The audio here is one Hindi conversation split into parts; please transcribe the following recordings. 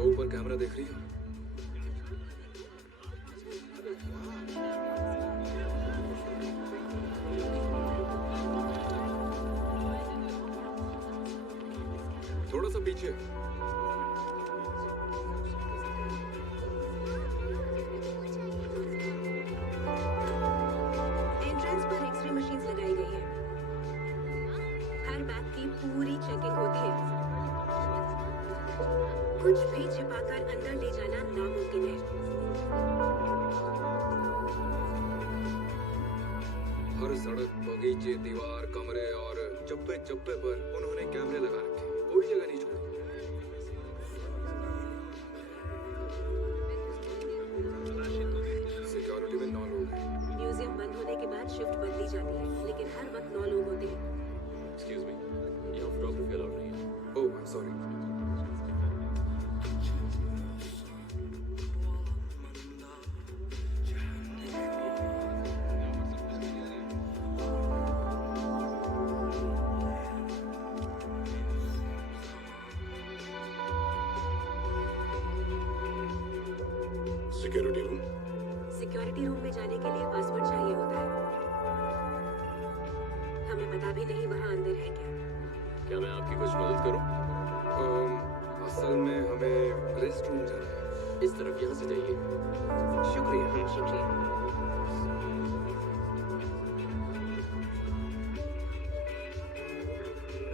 तो ऊपर कैमरा देख रही हो? थोड़ा सा पीछे। एंट्रेंस पर एक्सरे मशीन्स लगाई गई है। हर बैग की पूरी चेकिंग होती है। कुछ भी छिपाकर अंदर ले जाना नामुमकिन है। हर सड़क, बगीचे, दीवार, कमरे और चप्पे चप्पे पर उन्होंने कैमरे लगा रखे। कोई जगह नहीं छोड़ी। सिक्योरिटी में 9 लोग हैं। म्यूजियम बंद होने के बाद शिफ्ट बदली जाती है, लेकिन हर वक्त 9 लोग होते हैं। एक्सक्यूज मी, यहाँ फोटोग्राफी अलाउड नहीं है। Oh, sorry. Security room. Security room में जाने के लिए पासवर्ड चाहिए होता है। हमें पता भी नहीं वहाँ अंदर है क्या। क्या मैं आपकी कुछ मदद करूं? असल में हमें रेस्ट रूम जाना है। इस तरफ, यहाँ से जाइए। शुक्रिया। शुक्रिया।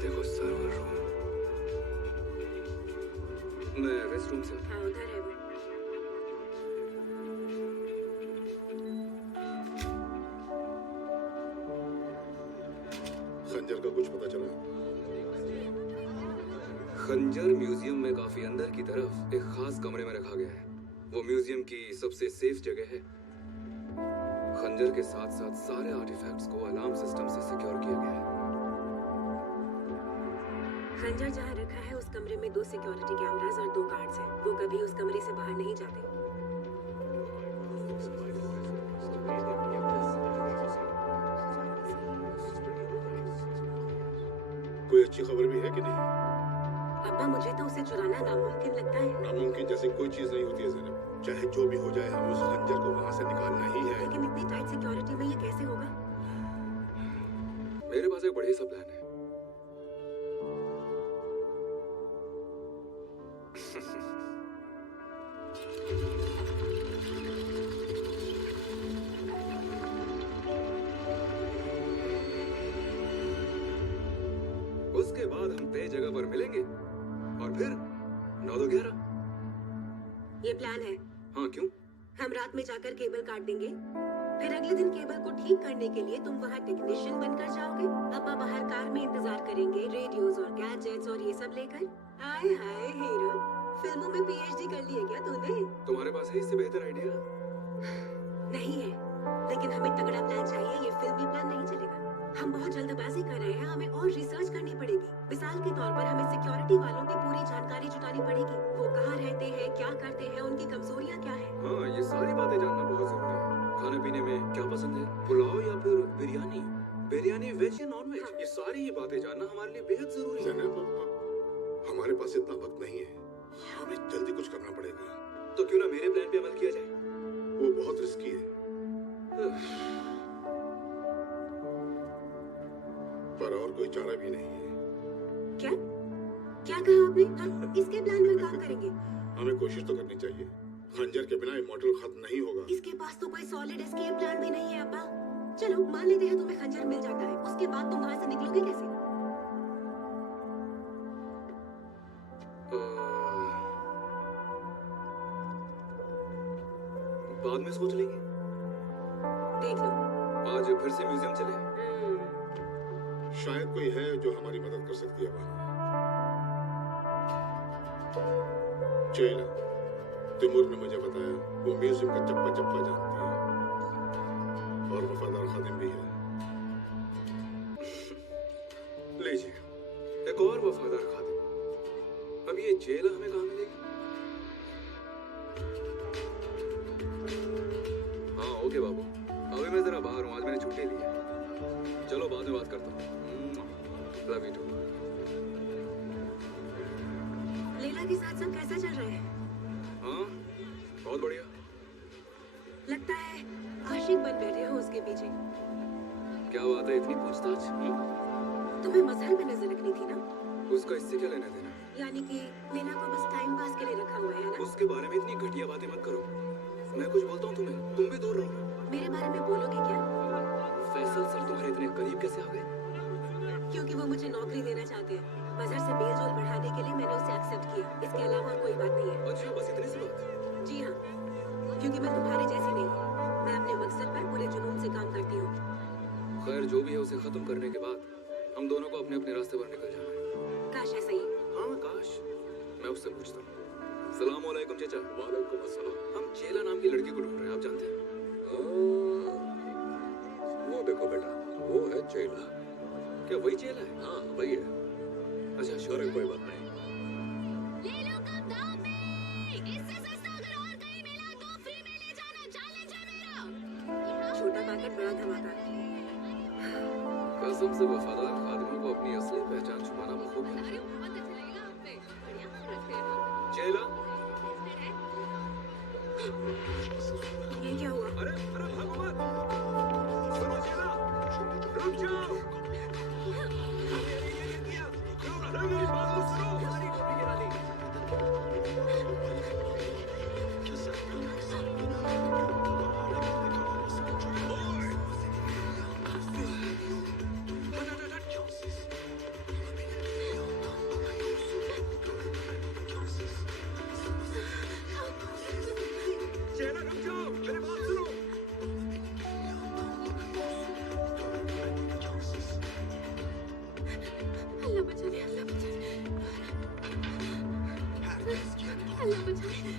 देखो, सर्वर रूम। मैं रेस्ट रूम से हाँ, उधर है वो। खंजर का कुछ पता चला? खंजर म्यूजियम में काफी अंदर की तरफ एक खास कमरे में रखा गया है। वो म्यूजियम की सबसे सेफ जगह है। खंजर के साथ साथ सारे आर्टिफैक्ट्स को अलार्म सिस्टम से सिक्योर किया गया है। खंजर जहाँ रखा है उस कमरे में 2 सिक्योरिटी कैमरास और 2 गार्ड्स हैं। वो कभी उस कमरे से बाहर नहीं जाते। कोई अच्छी खबर भी है कि नहीं? पापा, मुझे तो उसे चुराना नामुमकिन लगता है। नामुमकिन जैसी कोई चीज नहीं होती है ज़ैनब। चाहे जो भी हो जाए, हमें उस खंजर को वहां से निकालना ही है। लेकिन इतनी टाइट सिक्योरिटी में ये कैसे होगा? मेरे पास एक बढ़िया सा प्लान है। उसके बाद हम तय जगह पर मिलेंगे और फिर 9 2 11। ये प्लान है। हाँ, क्यों? हम रात में जाकर केबल काट देंगे। फिर अगले दिन केबल को ठीक करने के लिए तुम वहाँ टेक्नीशियन बनकर जाओगे। पापा बाहर कार में इंतजार करेंगे, रेडियोस और गैजेट्स और ये सब लेकर। हाय हाय हीरो, फिल्मों में पीएचडी कर ली है क्या तूने? तुम्हारे पास है इससे बेहतर आइडिया? नहीं है, लेकिन हमें तगड़ा प्लान चाहिए। ये फिल्मी प्लान नहीं चलेगा। हम बहुत जल्दबाजी कर रहे हैं। हमें और रिसर्च करनी पड़ेगी। मिसाल के तौर पर हमें सिक्योरिटी वालों की पूरी जानकारी जुटानी पड़ेगी। वो कहाँ रहते हैं, क्या करते हैं, उनकी कमजोरियाँ क्या है। हाँ, ये सारी बातें जानना बहुत जरूरी है। खाने पीने में क्या पसंद है, पुलाव या फिर बिरयानी? बिरयानी वेज या नॉन वेज? ये सारी ही बातें जानना हमारे लिए बेहद जरूरी है। ज़ैनब, हमारे पास इतना वक्त नहीं है। हमें जल्दी कुछ करना पड़ेगा। तो क्यों ना मेरे प्लान पे अमल किया जाए? वो बहुत रिस्की है, पर और कोई चारा भी नहीं है। क्या क्या कहा आपने? हम इसके प्लान पर काम करेंगे। हमें कोशिश तो करनी चाहिए। खंजर के बिना इमॉर्टल खत्म नहीं होगा। इसके पास तो कोई सॉलिड एस्केप प्लान भी नहीं है अब्बा। चलो मान लेते हैं तुम्हें खंजर मिल जाता है, उसके बाद तुम वहाँ से निकलोगे कैसे? बाद में सोच लेंगे। देख लो। आज फिर से म्यूजियम चले। शायद कोई है जो हमारी मदद कर सकती है वहाँ। चेला, तिमूर ने मुझे बताया वो म्यूजियम का चप्पा चप्पा जानती है और वफादार खादिम भी है। लीजिए, एक और वफादार खादिम। अब ये चेला हमें कहाँ मिलेगी? हाँ, ओके बाबू, अभी मैं जरा बाहर हूँ। आज मैंने छुट्टी ली है। चलो बाद में बात करता हूँ। Love you to. लीला के साथ सब कैसा चल रहा है? बहुत बढ़िया। लगता है आशिक बन बैठे हो उसके पीछे। क्या बात है, इतनी पूछताछ? तुम्हें मजहर पे नजर रखनी थी ना? उसका इससे क्या लेना देना? यानी कि लेना को बस टाइम पास के लिए रखा हुआ है ना? उसके बारे में इतनी घटिया बातें मत करो। मैं कुछ बोलता हूँ तुम्हें, तुम भी दूर रहो। मेरे बारे में बोलोगे क्या? फैसल सर तुम्हारे इतने करीब कैसे आ गए? क्योंकि वो मुझे नौकरी देना चाहते हैं। मजहर से मेल जोल बढ़ाने के लिए मैंने उसे एक्सेप्ट किया। इसके अलावा और कोई बात नहीं है। अच्छा, बस इतनी सी बात? जी हाँ, क्योंकि मैं तुम्हारे जैसी नहीं हूँ। मैं अपने मकसद पर पूरे जुनून से काम करती हूँ। खैर जो भी है उसे खत्म करने के बाद हम दोनों को अपने अपने रास्ते पर निकल जाना है। काश ऐसा ही। हाँ काश। मैं उससे पूछता हूँ। सलाम वालेकुम चचा। वालेकुम अस्सलाम। हम चेला नाम की लड़की को ढूंढ रहे हैं, आप जानते हैं? वो देखो बेटा, वो है चेला। क्या वही चेला है? हाँ वही है। अच्छा अरे कोई बात नहीं। ले लो कम दाम में। इससे सस्ता अगर और कहीं मिला तो फ्री में ले जाना। चैलेंज है मेरा। छोटा पैकेट बड़ा धमाका। कसम से वफादार खादिमों को अपनी असली पहचान छुपाना बखूबी है। अरे बहुत अच्छा लगेगा आप पे। बढ़िया माल रखते हैं हम। चेला, ये क्या हुआ? अरे अरे भागो मत। सुनो चेला, रुक जाओ। ये किया। अरे मेरी बात तो सुनो। हमारी टोपी गिरा दी। चेला रुक जाओ, मेरी बात सुनो। अल्लाह बचाने, अल्लाह बचाने। अल्लाह बचाने।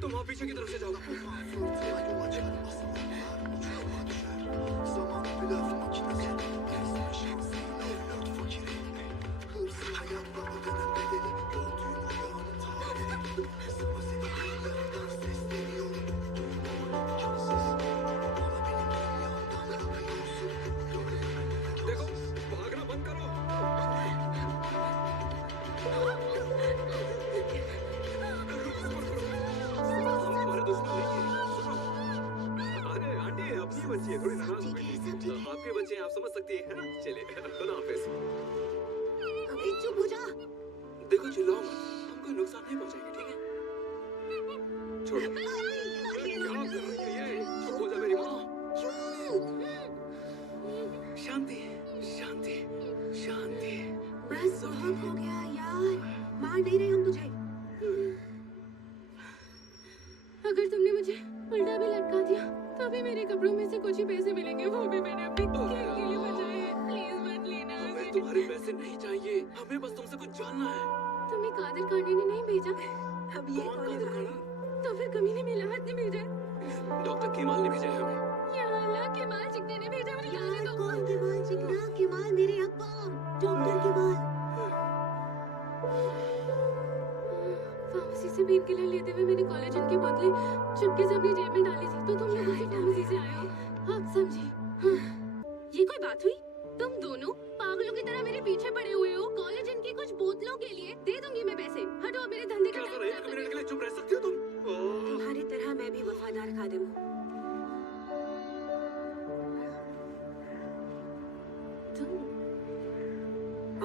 तुम वहाँ पीछे की तरफ से जाओ। देखो, भागना बंद करो। हम तुम्हारे दुश्मन नहीं हैं। सुनो। अरे आंटी, अपनी बच्ची है, थोड़ी नाराज हो गई थी। आपके बच्चे हैं, आप समझ सकती हैं, है ना? चलिए, खुदा हाफिज। अबे चुप हो जा। देखो चिल्लाओ मत, हम कोई नुकसान नहीं पहुंचाएंगे, ठीक है? छोड़ो। क्या कर रही है ये? चुप हो जा मेरी माँ। शांति, शांति, शांति। बस बहुत हो गया यार। मार नहीं रहे हम तुझे। अगर तुमने मुझे उल्टा भी लटका दिया तो भी मेरे कपड़ों में से कुछ ही पैसे मिलेंगे। वो भी मैंने अपने खेल के लिए बचाए हैं। प्लीज मत लेना हमें उसे। तुम्हारे पैसे नहीं चाहिए, हमें बस तुमसे कुछ जानना है। तुम्हें कादिर खाने ने नहीं भेजा अब ये कौन कौन है कादिर भाई? खाना? तो फिर कमीने मिलावट ने भेजा है। डॉक्टर केमाल ने भेजा है हमें। या अल्लाह, के माल चिकने ने भेजा। मुझे जाने यार दो। कौन केमाल चिकना? केमाल मेरे अब्बा, डॉक्टर केमाल। फार्मेसी से पेन किलर लेते हुए मैंने कॉलेजन की बोतलें चुपके से अपनी जेब में डाली थी तो तुम लोग उसी फार्मेसी से आए हो। आप समझी? ये कोई बात हुई? तुम दोनों पागलों की तरह मेरे पीछे पड़े हुए हो। कॉलेजन की कुछ बोतलों के लिए दे दूंगी मैं पैसे। हटो, मेरे धंधे का क्या टाइम सर, एक खराब मिनट के करने लिए चुप रह सकती हो तुम? ओह, तुम्हारी तरह मैं भी वफादार खादिम हूँ। तुम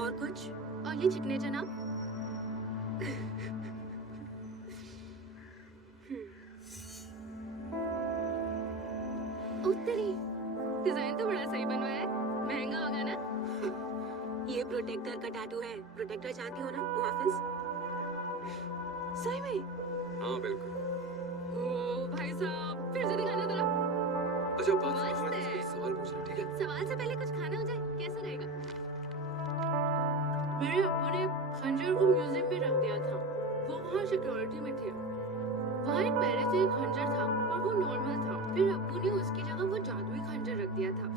और कुछ? और ये चिकने जनाब। उत्तरी डिजाइन तो बड़ा सही बनवाया है। महंगा होगा ना? ये प्रोटेक्टर का टैटू है। प्रोटेक्टर जानती हो ना, वो हाफिज। सही में? हाँ बिल्कुल। ओ भाई साहब, फिर से दिखाना जरा। अच्छा बात सुनो, मस्त मैं है। तुमसे एक सवाल पूछ रहा हूँ, ठीक है? सवाल से पहले कुछ खाना हो जाए, कैसा रहेगा? मेरे अब्बू ने खंजर को म्यूजियम में रख दिया था। वो वहाँ सिक्योरिटी में थे। वहाँ एक पहले से एक खंजर था और वो नॉर्मल था। फिर अब्बू ने उसकी जगह वो जादुई खंजर रख दिया था।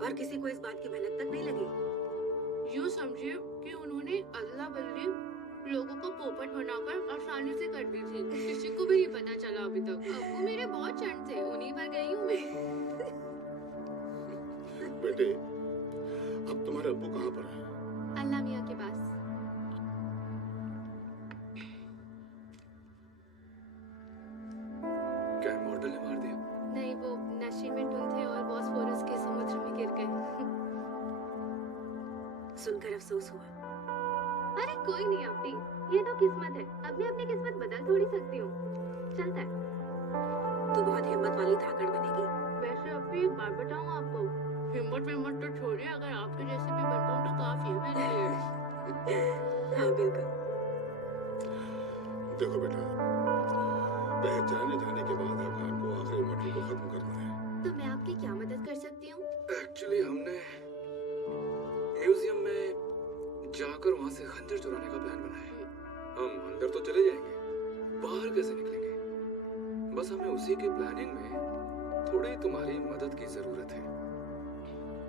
और किसी को इस बात की भनक तक नहीं लगी। यूँ समझिए कि उन्होंने अदला बदली लोगों को पोपट बनाकर आसानी से कर दी थी। किसी को भी नहीं पता चला अभी तक। अब्बू मेरे बहुत चंड थे, उन्हीं पर गई हूँ मैं। बेटे, अब तुम्हारे अब्बू कहाँ पर हैं? अल्लाह मियाँ के पास। सुनकर अफसोस हुआ। अरे कोई नहीं अपनी, ये तो किस्मत है। अब मैं अपनी किस्मत बदल थोड़ी सकती हूँ। चलता है। तू बहुत हिम्मत वाली धाकड़ बनेगी। वैसे अभी एक बात बताऊँ आपको, हिम्मत तो छोड़िए, अगर आपके जैसे भी बन पाऊँ तो काफी है मेरे लिए। हाँ बिल्कुल। देखो बेटा, पहचाने जाने के बाद अफगान को आखिरी मर्डर को खत्म करना है। तो मैं आपकी क्या मदद कर सकती हूँ? एक्चुअली हमने म्यूजियम में जाकर वहां से खंजर चुराने का प्लान बनाया है। हम अंदर तो चले जाएंगे, बाहर कैसे निकलेंगे? बस हमें उसी के प्लानिंग में थोड़ी तुम्हारी मदद की जरूरत है।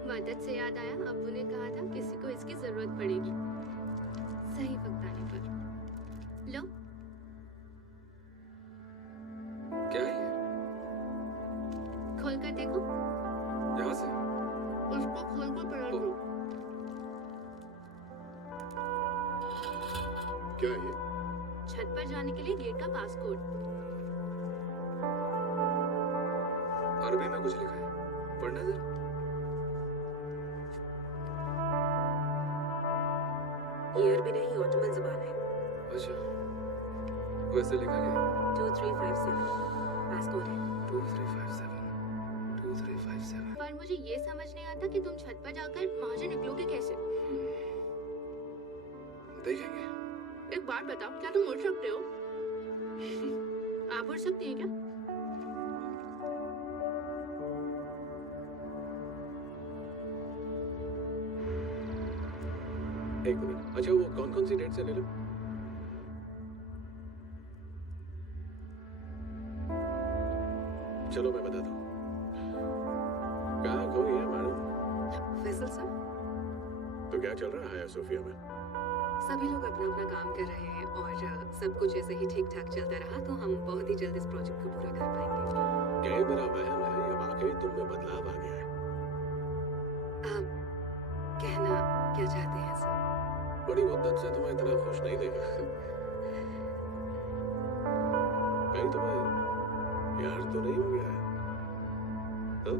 मदद से याद आया, अब्बू ने कहा था किसी को इसकी जरूरत पड़ेगी सही वक्त आने पर। लो। क्या है ये? खोल कर देखो। यहाँ से? उसको खोल कर पढ़ा लो। क्या है ये? छत पर जाने के लिए गेट का पासकोड। अरबी में कुछ लिखा है, पढ़ना जरा। ये अरबी नहीं, ऑटोमन जुबान है। अच्छा, वैसे लिखा क्या है? 2357 पासकोड है। 2357 पर मुझे ये समझ नहीं आता कि तुम छत पर जाकर वहां से निकलोगे कैसे? देखेंगे। एक बात बताओ, क्या तुम उड़ सकते हो? आप उड़ सकती हैं क्या? एक मिनट, अच्छा वो कौन कौन सी डेट से ले लो? चलो मैं बताता हूँ। कहाँ खो गई है मैडम? फैसल सर, तो क्या चल रहा है सोफिया में? सभी लोग अपना अपना काम कर रहे हैं और सब कुछ ऐसे ही ठीक ठाक चलता रहा तो हम बहुत ही जल्द इस प्रोजेक्ट को पूरा कर पाएंगे। क्या ये मेरा वहम है या वाकई तुम में बदलाव आ गया है? आप कहना क्या चाहते हैं सर? बड़ी मुद्दत से तुम्हें इतना खुश नहीं देखा। कहीं तुम्हें प्यार तो नहीं हो गया है? हाँ?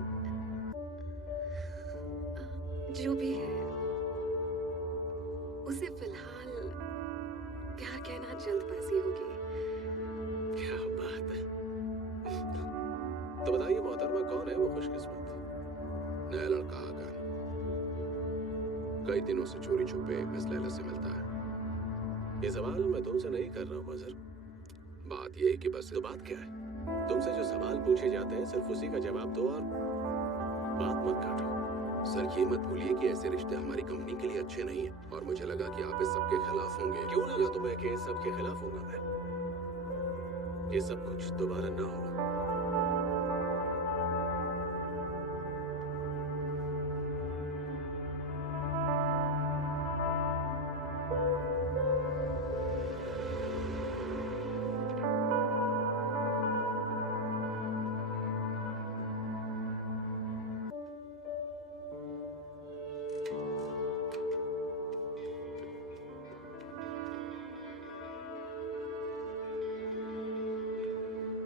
जो भी है, उसे फिलहाल प्यार कहना जल्दबाजी होगी। क्या बात है। तो बताइए मोहतरमा, कौन है वो खुशकिस्मत? नया लड़का आकर कई दिनों से चोरी छुपे मिस लैला से मिलता है। ये सवाल मैं तुमसे नहीं कर रहा हूँ मजहर। बात ये है कि बस तो बात क्या है? तुमसे जो सवाल पूछे जाते हैं सिर्फ उसी का जवाब दो और बात मत काटो। सर, ये मत भूलिए कि ऐसे रिश्ते हमारी कंपनी के लिए अच्छे नहीं है और मुझे लगा कि आप इस सब के खिलाफ होंगे। क्यों लगा तुम्हें कि इस सब के खिलाफ होगा मैं? ये सब कुछ दोबारा ना हो।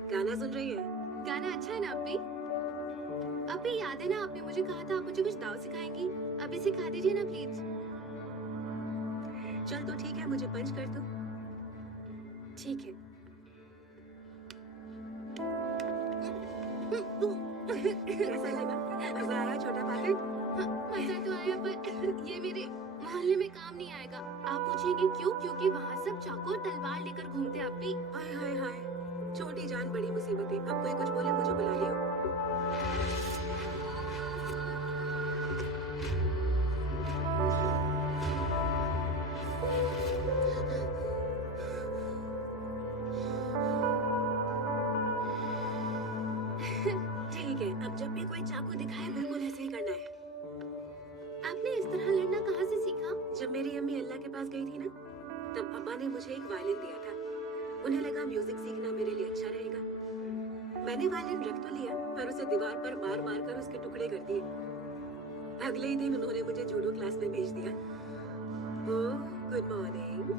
गाना सुन रही है? गाना अच्छा है ना अब्बी? अब्बी याद है ना, आपने मुझे कहा था आप मुझे कुछ दाव सिखाएंगी। अभी सिखा दीजिए ना प्लीज। चल तो ठीक है, मुझे पंच कर दो। ठीक है। कैसा लगा? मजा आया छोटा पैकेट? हाँ, मजा तो आया, पर ये मेरे मोहल्ले में काम नहीं आएगा। आप पूछेंगे क्यों? क्योंकि वहाँ सब चाकू और तलवार लेकर घूमते हैं अब्बी। हाय हाय हाय, छोटी जान बड़ी मुसीबतें। अब कोई कुछ बोले मुझे बुला लियो। ठीक है, अब जब भी कोई चाकू दिखाए बिल्कुल ऐसे ही करना है। आपने इस तरह लड़ना कहाँ से सीखा? जब मेरी अम्मी अल्लाह के पास गई थी ना, तब अब्बा ने मुझे एक वायलिन दिया था। उन्हें लगा म्यूजिक सीखना मेरे लिए अच्छा रहेगा। मैंने वायलिन रख तो लिया, पर उसे दीवार पर मार मार कर उसके टुकड़े कर दिए। अगले ही दिन उन्होंने मुझे जूडो क्लास में भेज दिया। ओह, गुड मॉर्निंग।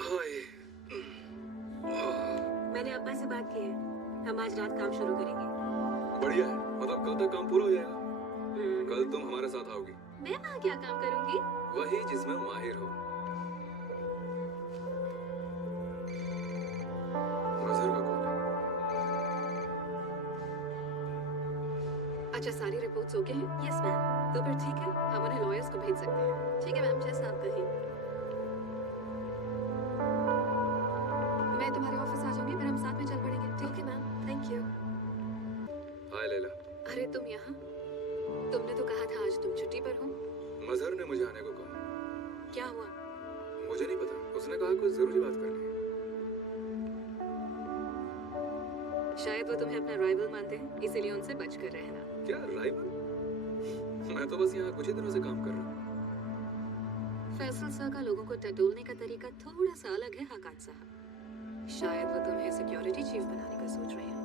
हाय। मैंने अब्बा से बात की है, हम आज रात काम शुरू करेंगे। बढ़िया है, मतलब कल तक काम पूरा हो जाएगा। कल तुम हमारे साथ आओगी, मैं वहाँ क्या काम करूँगी? वही जिसमें माहिर हो। मजहर का कॉल है। अच्छा, सारी रिपोर्ट्स ओके हैं? Yes ma'am. तो फिर ठीक है, हम उन्हें लॉयर्स को भेज सकते हैं। ठीक है मैम, जैसा आप कहें। मैं तुम्हारे ऑफिस आ जाऊंगी, फिर हम साथ में चल पड़ेंगे। ठीक है मैम, थैंक यू। हाय लैला। अरे तुम यहाँ? तुमने तो कहा था आज तुम छुट्टी पर हो। मजहर ने मुझे आने को कहा। क्या हुआ? मुझे नहीं पता, उसने कहा कुछ जरूरी बात करनी है। शायद वो तुम्हें अपना राइवल मानते हैं, इसीलिए उनसे बच कर रहना। क्या राइवल? मैं तो बस यहाँ कुछ ही दिनों से काम कर रहा हूँ। फैसल सर का लोगों को टटोलने का तरीका थोड़ा सा अलग है हकात साहब। शायद वो तुम्हें सिक्योरिटी चीफ बनाने का सोच रहे हो।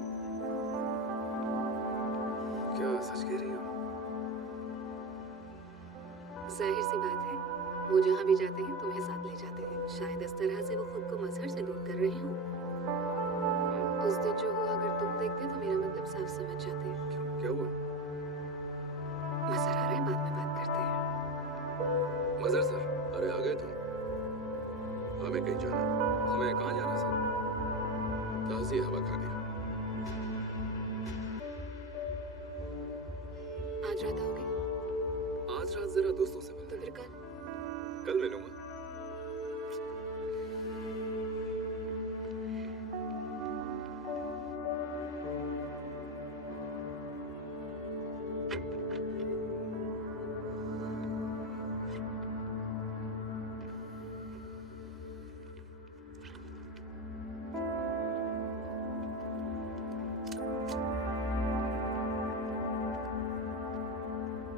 क्या सच कह रही हो? जाहिर सी बात है, वो जहाँ भी जाते हैं तुम्हें साथ ले जाते हैं। शायद इस तरह से वो खुद को मजहर से दूर कर रहे हो। उस दिन जो हुआ, अगर तुम देखते तो मेरा मतलब साफ समझ जाते। क्या हुआ? मजहर आ रहे हैं, बाद में बात करते हैं। मजहर सर। अरे आ गए तुम? हमें कहीं जाना है। हमें कहाँ जाना है सर? ताज़ी हवा खाने। आज रात आओगे? आज रात जरा दोस्तों से तो मिलते फिर कल? हैं। कल मिलूंगा।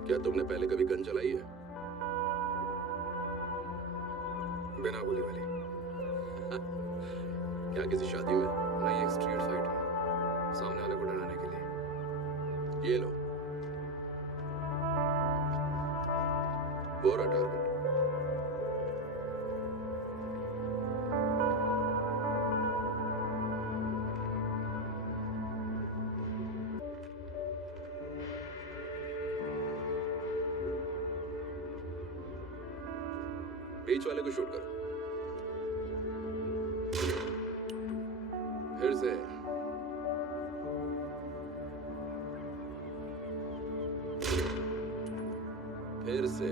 क्या तुमने पहले कभी गन चलाई है? बिना गोली वाली। क्या किसी शादी में? नहीं, एक स्ट्रीट फाइट में, सामने वाले को डराने के लिए। ये लो, वो रहा टारगेट। बीच वाले को शूट करो। फिर से। फिर से।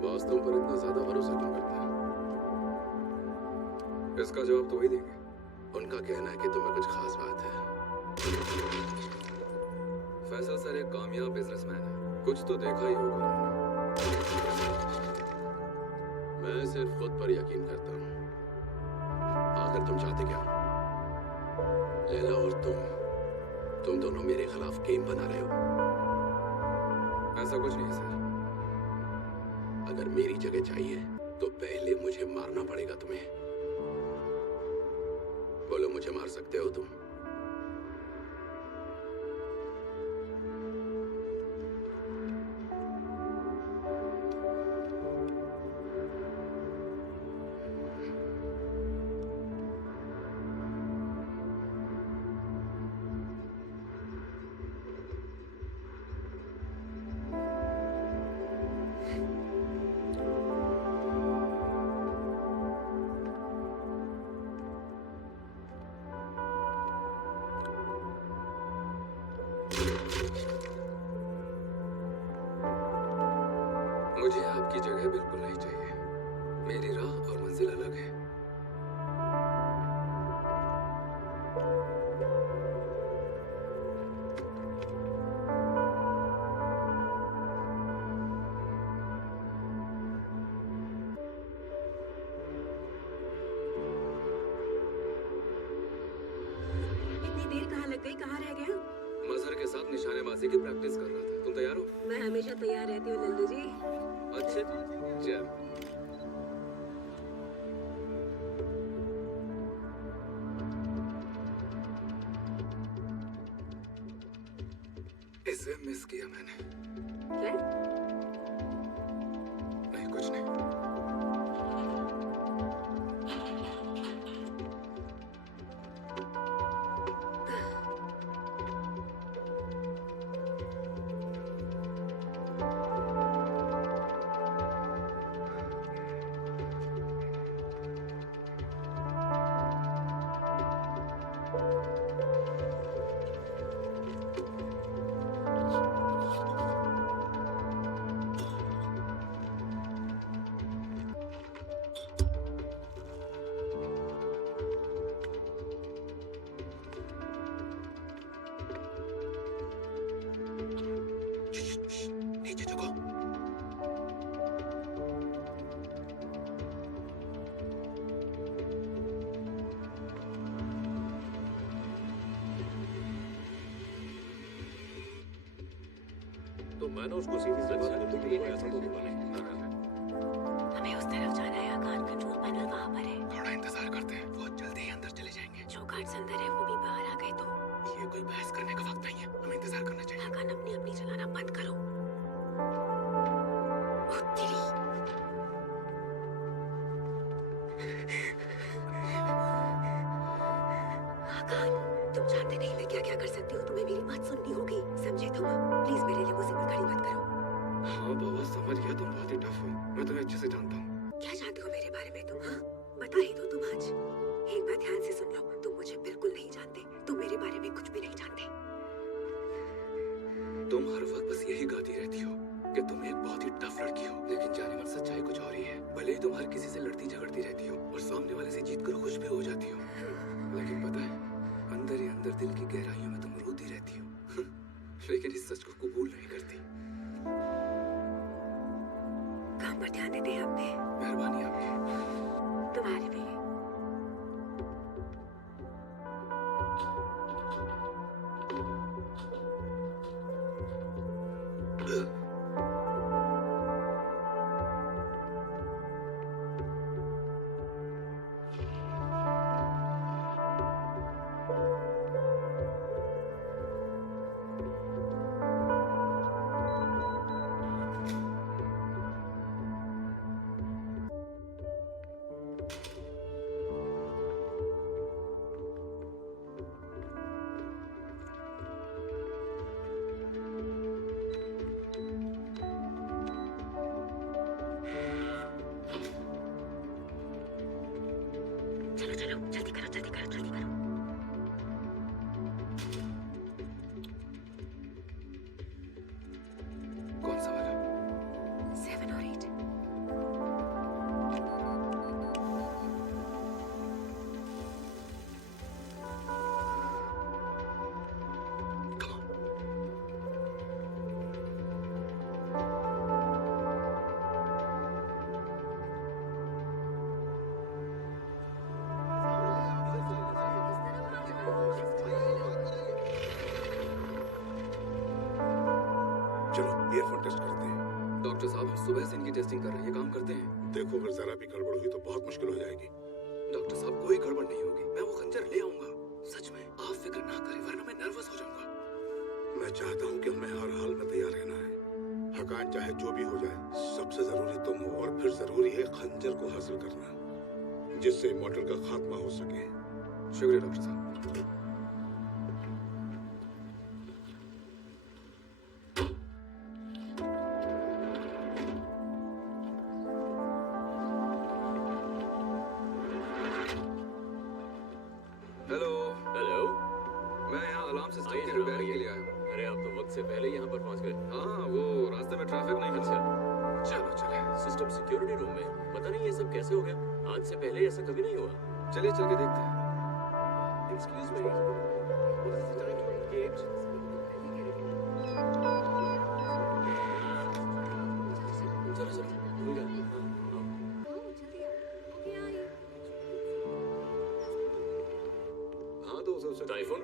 बॉस तुम पर इतना ज्यादा भरोसा क्यों करता है? इसका जवाब तो वही देंगे। उनका कहना है कि तुम्हें कुछ खास बात है। फैसल सर एक कामयाब बिजनेसमैन है, कुछ तो देखा ही होगा उन्होंने। मैं सिर्फ खुद पर यकीन करता हूँ। आखिर तुम चाहते क्या? लैला और तुम दोनों मेरे खिलाफ गेम बना रहे हो। ऐसा कुछ नहीं है सर। अगर मेरी जगह चाहिए तो पहले मुझे मारना पड़ेगा तुम्हें। बोलो, मुझे मार सकते हो तुम? मुझे आपकी जगह बिल्कुल नहीं चाहिए। मेरी राह और मंजिल अलग है। इतनी देर कहाँ लग गई? कहाँ रह गया? मजहर के साथ निशानेबाजी की प्रैक्टिस कर रहा था। तुम तैयार हो? मैं हमेशा तैयार रहती हूँ लल्लू जी। अच्छा, चल। इसे मिस किया मैंने। क्या? नहीं, कुछ नहीं। मैं ना उसको सीधी से बात कर दूंगी, ऐसा तो होगा नहीं। हमें उस तरफ जाना है। आकान कंट्रोल पैनल वहाँ पर है। थोड़ा इंतजार करते हैं, बहुत जल्दी ही अंदर चले जाएंगे। जो गार्ड्स अंदर है वो भी बाहर आ गए तो ये कोई बहस करने का वक्त नहीं है, हमें इंतजार करना चाहिए। आकान अपनी अपनी चलाना बंद करो। ओह तेरी। आकान, तुम जानते नहीं मैं क्या क्या कर सकती हूँ। तुम्हें मेरी बात सुननी होगी, समझे तुम? प्लीज मेरे लिए मुसीबत खड़ी मत करो। हाँ बाबा, समझ गया, तुम बहुत ही टफ हो, मैं तुम्हें अच्छे से जानता हूँ। क्या जानते हो मेरे बारे में तुम? हाँ, बता ही दो तुम आज। एक बात ध्यान से सुन लो, तुम मुझे बिल्कुल नहीं जानते। तुम मेरे बारे में कुछ भी नहीं जानते। तुम हर वक्त बस यही गाती रहती हो कि तुम एक बहुत ही टफ लड़की हो, लेकिन जाने मन सच्चाई कुछ और ही है। भले ही तुम हर किसी से लड़ती झगड़ती रहती हो और सामने वाले से जीत कर खुश भी हो जाती हो, लेकिन पता है अंदर ही अंदर दिल की गहराइयों में तुम रोती रहती हो लेकिन इस सच को कबूल नहीं करती। काम पर ध्यान देते हैं अपने। मेहरबानी आपकी। तुम्हारे भी। चलो चलो, जल्दी करो जल्दी करो जल्दी करो। कौन सा वाला? 7 और 8। चलो ईयरफोन टेस्ट करते हैं। डॉक्टर साहब, हम सुबह से इनकी टेस्टिंग कर रहे हैं, ये काम करते हैं। देखो अगर जरा भी गड़बड़ हुई तो बहुत मुश्किल हो जाएगी। डॉक्टर साहब, कोई गड़बड़ नहीं होगी, मैं वो खंजर ले आऊंगा। सच में, आप फिक्र ना करें, वरना मैं नर्वस हो जाऊंगा। मैं चाहता हूँ कि हमें हर हाल में तैयार रहना है। हकान चाहे जो भी हो जाए, सबसे जरूरी तुम हो और फिर जरूरी है खंजर को हासिल करना, जिससे मॉडल का खात्मा हो सके। शुक्रिया डॉक्टर साहब। हेलो। हेलो, मैं यहाँ अलार्म सिस्टम आइए की जनाब, रिपेयरिंग के आइए। लिए आया हूँ। अरे आप तो वक्त से पहले यहाँ पर पहुँच गए। हाँ, वो रास्ते में ट्रैफिक नहीं मिला। अच्छा, चलो चले, सिस्टम सिक्योरिटी रूम में पता नहीं ये सब कैसे हो गया। आज से पहले ऐसा कभी नहीं हुआ। चलिए चल के देखते हैं। एक्सक्यूज मी, चलो चलो, भूल गया। हाँ तो उसे टाइफून,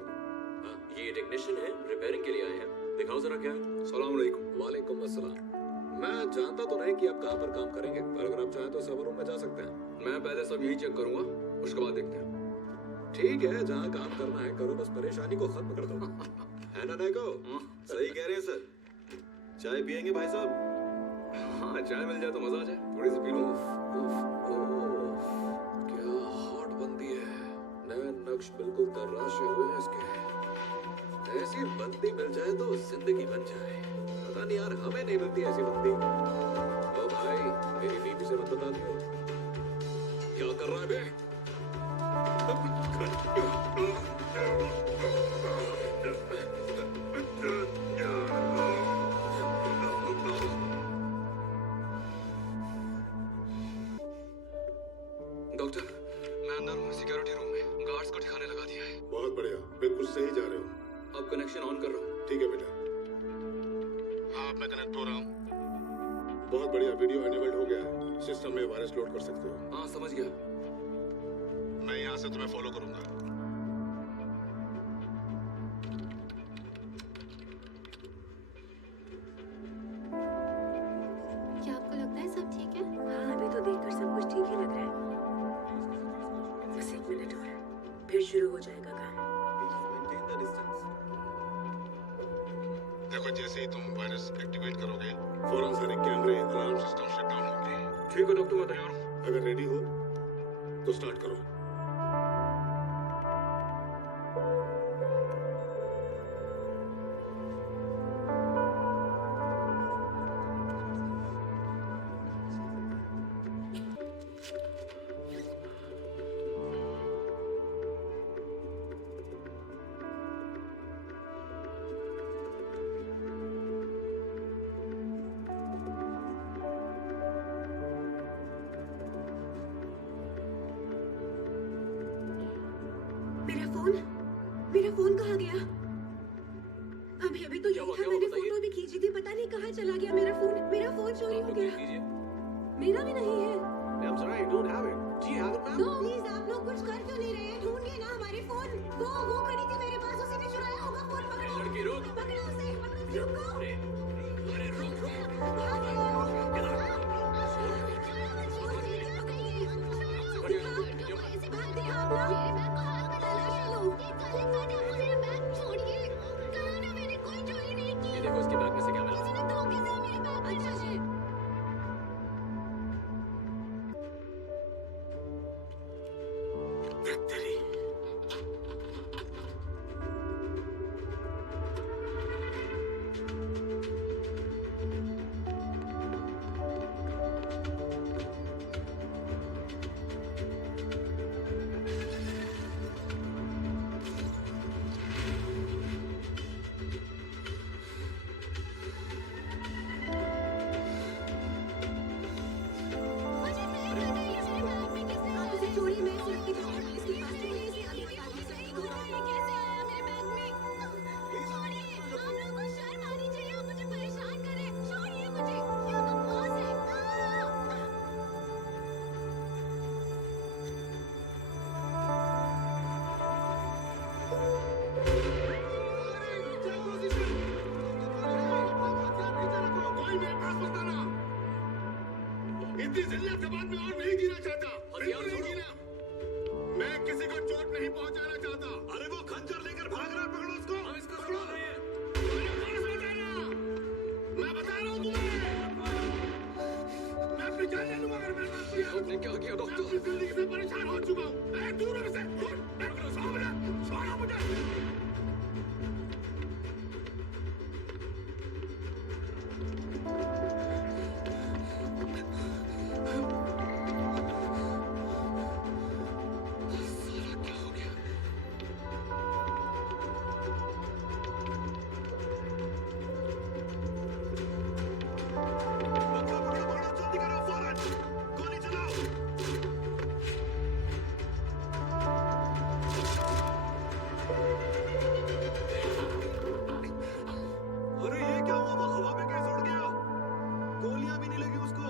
हाँ, ये टेक्नीशियन है, रिपेयरिंग के लिए आए हैं। दिखाओ जरा क्या है। सलाम अलैकुम। वालेकुम अस्सलाम। मैं जानता तो नहीं कि आप कहाँ पर काम करेंगे, पर अगर आप चाहें तो सर्वर रूम में जा सकते हैं। मैं पहले सब यही चेक करूंगा, उसके बाद देखते हैं। ठीक है, जहाँ काम करना है करो, बस परेशानी को खत्म कर दो। है ना देखो? सही कह रहे हैं सर। चाय पियेंगे भाई साहब? हाँ, चाय मिल जाए तो मजा आ जाए, थोड़ी सी पी लूं। क्या हॉट बंदी है। नए नक्श बिल्कुल तराशे हुए हैं इसके। ऐसी बंदी मिल जाए तो जिंदगी बन जाए। पता नहीं यार, हमें नहीं मिलती ऐसी बंदी। ओ भाई, मेरी बीवी से मत बता दियो। क्या कर रहा है बे? डॉक्टर, मैं अंदर हूँ, सिक्योरिटी रूम में। गार्ड्स को ठिकाने लगा दिया है। बहुत बढ़िया, बिल्कुल सही जा रहे हो। अब कनेक्शन ऑन कर रहा हूँ। ठीक है बेटा। हाँ, मैं कनेक्ट हो रहा हूँ। बहुत बढ़िया, वीडियो एनेबल्ड हो गया है। सिस्टम में वायरस लोड कर सकते हो। हाँ, समझ गया। मैं यहाँ से तुम्हें फॉलो करूंगा। शुरू हो जाएगा काम। Maintain the distance. देखो, जैसे ही तुम वायरस एक्टिवेट करोगे फौरन सारे कैमरे अलार्म सिस्टम शट डाउन होंगे। ठीक है डॉक्टर, मैं तैयार हूँ। अगर रेडी हो तो स्टार्ट करो। मेरा फोन कहाँ गया? अभी तो यही था, मैंने फोटो भी खींची थी, पता नहीं कहाँ चला गया मेरा फोन चोरी हो गया। मेरा भी नहीं है। I'm sorry, I don't have it. Do you have it, ma'am? No please, आप लोग कुछ कर क्यों नहीं रहे? ढूंढिए ना हमारे फोन। वो खड़ी थी मेरे पास, उसी ने चुराया होगा फोन। पकड़ो लड़की, रुक। पकड़ो उसे, रुको। अरे रुक। ऐसे भागते हैं आप लोग। तलाश लो। ये देखो, इसके बैग में से क्या मिला? अच्छा जी। चोरी मैं इस लड़की को पुलिस के पास चली गई। अभी बता नहीं सकती हूँ। कोई मेरे पास बताना। इतनी जिल्लत के बाद मैं और नहीं जीना चाहता। बिल्कुल नहीं जीना। मैं किसी को चोट नहीं पहुंचाना चाहता। अरे वो खंजर लेकर भाग रहा है, पकड़ो उसको। हम इसको छुड़ा रहे हैं। मेरे पास बताना। मैं बता रहा हूँ तुम्हें। मैं अपनी जान ले लूंगा अगर मेरे पास कोई है। आपने क्या किया मैं डॉक्टर? अपनी जिंदगी से परेशान हो चुका हूँ। दूर हो से। छोड़ो मुझे। पकड़ो, जल्दी करो, फौरन गोली चलाओ। अरे ये क्या हुआ? वो हवा में कैसे उड़ गया? गोलियां भी नहीं लगी उसको।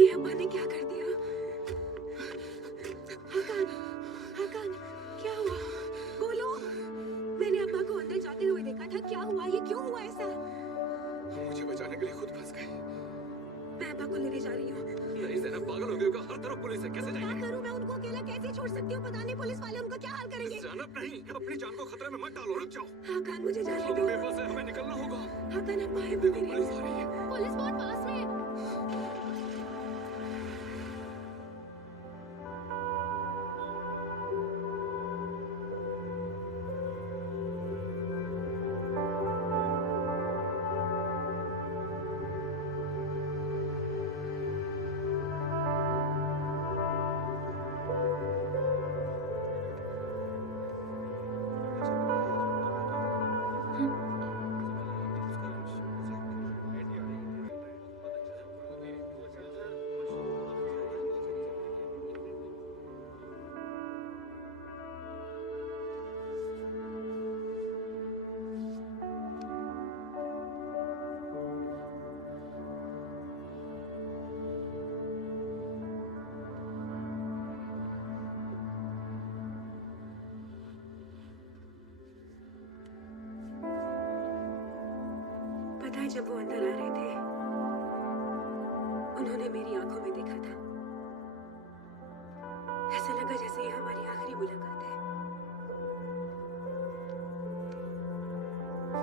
ये अब्बा ने क्या कर दिया? हकान, क्या हुआ? बोलो। मैंने अब्बा को अंदर जाते हुए देखा था। क्या हुआ? ये क्यों हुआ ऐसा? मुझे बचाने के लिए खुद फंस गए। मैं अब्बा को लेने जा रही हूँ। नहीं ज़ैनब, पागल हो गए हो? हर तरफ पुलिस है, कैसे क्या जाएंगे? करूँ मैं? उनको अकेला कैसे छोड़ सकती हूँ? पता नहीं पुलिस वाले उनका क्या हाल करेंगे। ज़ैनब नहीं, अपनी जान को खतरे में मत डालो, रुक जाओ। हकान, मुझे जाने हम दो। बेबस हैं, हमें निकलना होगा। हकान, अब्बा है देखो, मेरे। पुलिस आ रही है। पुलिस बहुत पास में है। पता है, जब वो अंदर आ रहे थे उन्होंने मेरी आंखों में देखा था। से ये हमारी आखिरी मुलाकात है।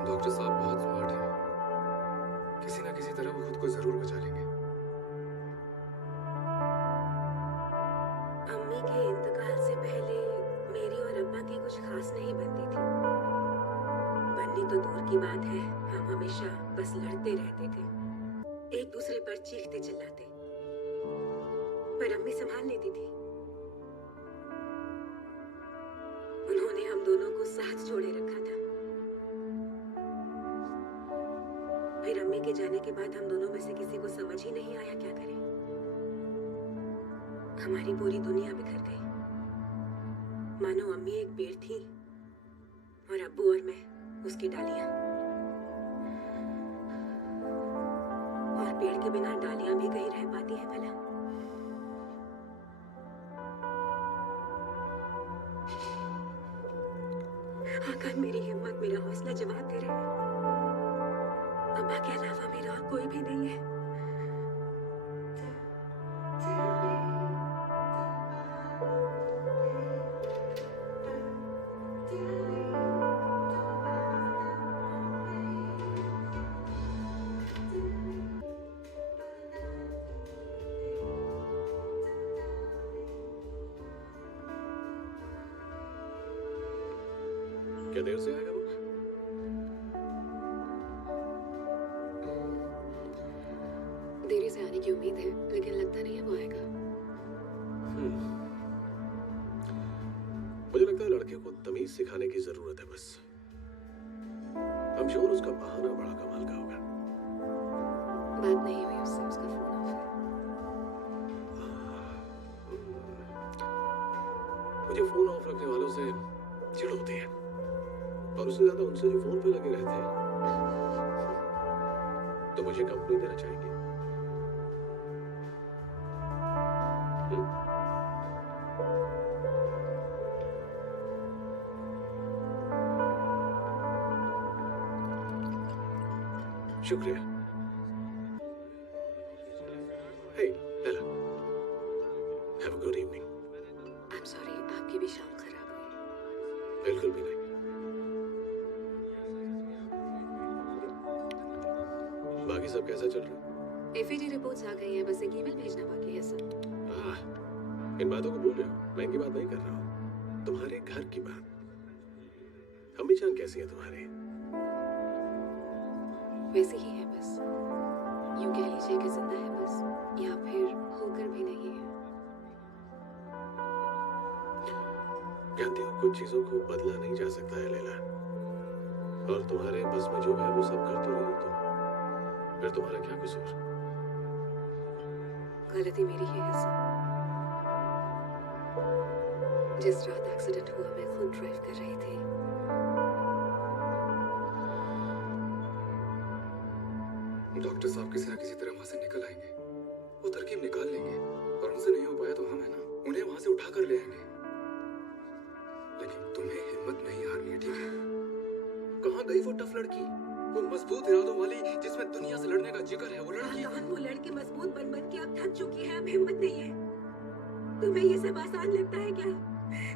डॉक्टर साहब बहुत स्मार्ट हैं। किसी ना किसी तरह वो खुद को जरूर बचा लेंगे। अम्मी के इंतकाल से पहले मेरी और अब्बा की कुछ खास नहीं बनती थी। बननी तो दूर की बात है, हम हमेशा बस लड़ते रहते थे, एक दूसरे पर चीखते चिल्लाते। पर अम्मी संभाल लेती थी। उन्होंने हम दोनों को साथ जोड़े रखा था। फिर अम्मी के जाने के बाद हम दोनों में से किसी को समझ ही नहीं आया क्या करें। हमारी पूरी दुनिया बिखर गई, मानो अम्मी एक पेड़ थी और अब्बू और मैं उसकी डालियां। और पेड़ के बिना डालियां भी कहीं रह पाती है भला? आकर मेरी हिम्मत, मेरा हौसला जवाब दे रहे हैं। अब्बा के अलावा मेरा और कोई भी नहीं है। क्या देर से आएगा वो? देरी से आने की उम्मीद है, लेकिन लगता नहीं है वो आएगा। मुझे लगता है लड़के को तमीज सिखाने की जरूरत है बस। I'm sure उसका बहाना बड़ा कमाल का होगा। बात नहीं हुई उससे, उसका फोन ऑफ है। मुझे फोन ऑफ रखने वालों से चिढ़ होती है, और उससे ज्यादा उनसे जो फोन पे लगे रहते हैं। तो मुझे कंपनी देना चाहेंगे। शुक्रिया। Hey, Bella. Have a good evening. I'm sorry, आपकी भी शाम खराब हुई। बिल्कुल भी नहीं। बाकी सब कैसा चल रहा है? एफएडी रिपोर्ट्स आ गई हैं, बस एक ईमेल भेजना बाकी है सर। इन बातों को बोल रहे हो, मैं इनकी बात नहीं कर रहा हूँ, तुम्हारे घर की बात। अम्मी जान कैसी है तुम्हारी? वैसे ही है बस, यूं कह लीजिए कि जिंदा है बस, या फिर होकर भी नहीं है। जानती हो कुछ चीजों को बदला नहीं जा सकता है लैला, और तुम्हारे बस में जो है वो सब कर तो रही हो तुम, फिर तुम्हारा क्या कसूर? गलती मेरी ही है सर। जिस रात एक्सीडेंट हुआ मैं खुद ड्राइव कर रही थी। डॉक्टर साहब किसी ना किसी तरह वहां से निकल आएंगे। वो तरकीब निकाल लेंगे, और उनसे नहीं हो पाया तो हम है ना, उन्हें वहां से उठा कर ले आएंगे। लेकिन तुम्हें हिम्मत नहीं हारनी है, ठीक है? कहाँ गई वो टफ लड़की, वो मजबूत इरादों वाली जिसमें दुनिया से लड़ने का जिगर है? वो लड़की कहां वो लड़की मजबूत बन बन के अब थक चुकी है, अब हिम्मत नहीं है। तुम्हें ये सब आसान लगता है क्या?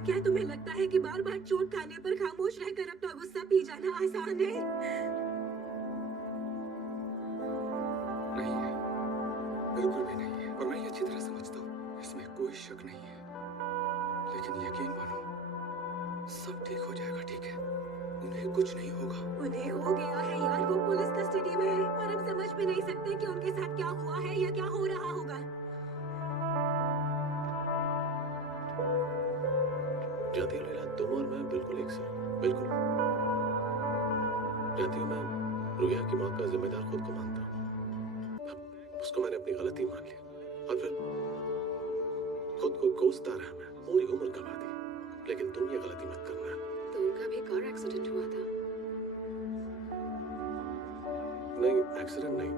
क्या तुम्हें लगता है कि बार बार चोट खाने पर खामोश रहकर अपना गुस्सा पी जाना आसान है? नहीं है, बिल्कुल भी नहीं है, और मैं ये अच्छी तरह समझता हूँ, इसमें कोई शक नहीं है। लेकिन यकीन मानो, सब ठीक हो जाएगा, ठीक है? उन्हें कुछ नहीं होगा। उन्हें हो गया है यार, वो पुलिस कस्टडी में है और हम समझ भी नहीं सकते कि उनके साथ क्या हुआ है या क्या हो रहा होगा। जानती हो लैला, तुम और मैं बिल्कुल एक से, बिल्कुल। जानती हो, मैं रुया की मौत का जिम्मेदार खुद को मानता हूँ। उसको मैंने अपनी गलती मान ली, और फिर खुद को कोसता रहा मैं, पूरी उम्र गवा दी। लेकिन तुम ये गलती मत करना। तो उनका भी कार एक्सीडेंट हुआ था? नहीं, एक्सीडेंट नहीं,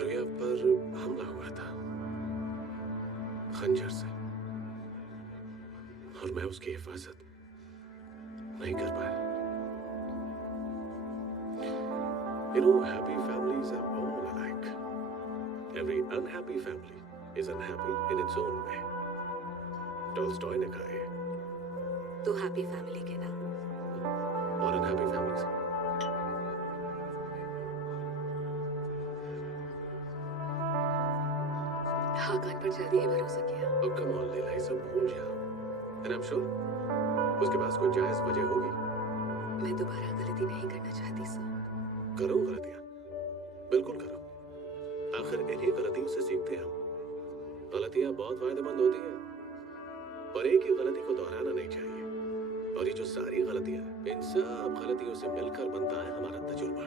रुया पर हमला हुआ था खंजर से, और मैं उसकी हिफाजत नहीं कर पाया। You know, happy families are all alike. Every unhappy family is unhappy in its own way. Tolstoy ने कहा है, तो हैप्पी फैमिली के ना। और अनहैप्पी फैमिलीज। हाकान पर जल्दी ही भरोसा किया। अब कम ऑन लीला, ये सब भूल जा। And I'm sure उसके पास कोई जायज वजह होगी। मैं दोबारा गलती नहीं करना चाहती सर। करो गलतियां, बिल्कुल करो। आखिर इन्हीं गलतियों से सीखते हैं हम। गलतियां बहुत फायदेमंद होती हैं, पर एक ही गलती को दोहराना नहीं चाहिए। और ये जो सारी गलतियां हैं, इन सब गलतियों से मिलकर बनता है हमारा तजुर्बा।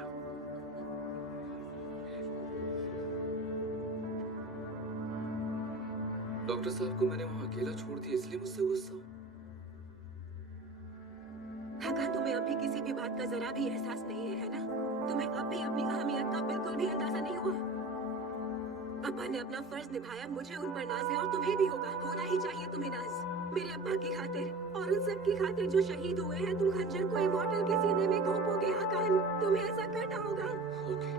डॉक्टर साहब को मैंने वहां अकेला छोड़ दिया, इसलिए मुझसे गुस्सा हो। हाकान, तुम्हें अभी किसी भी बात का जरा भी एहसास नहीं है ना? तुम्हें अब भी अपनी अहमियत का बिल्कुल भी अंदाजा नहीं हुआ? अब्बा ने अपना फर्ज निभाया, मुझे उन पर नाज है और तुम्हें भी होगा, होना ही चाहिए तुम्हें नाज। मेरे अब्बा की खातिर और उन सब की खातिर जो शहीद हुए हैं, तुम खंजर को इमॉर्टल के सीने में घोंपोगे हाकान। तुम्हें ऐसा करना होगा। ओके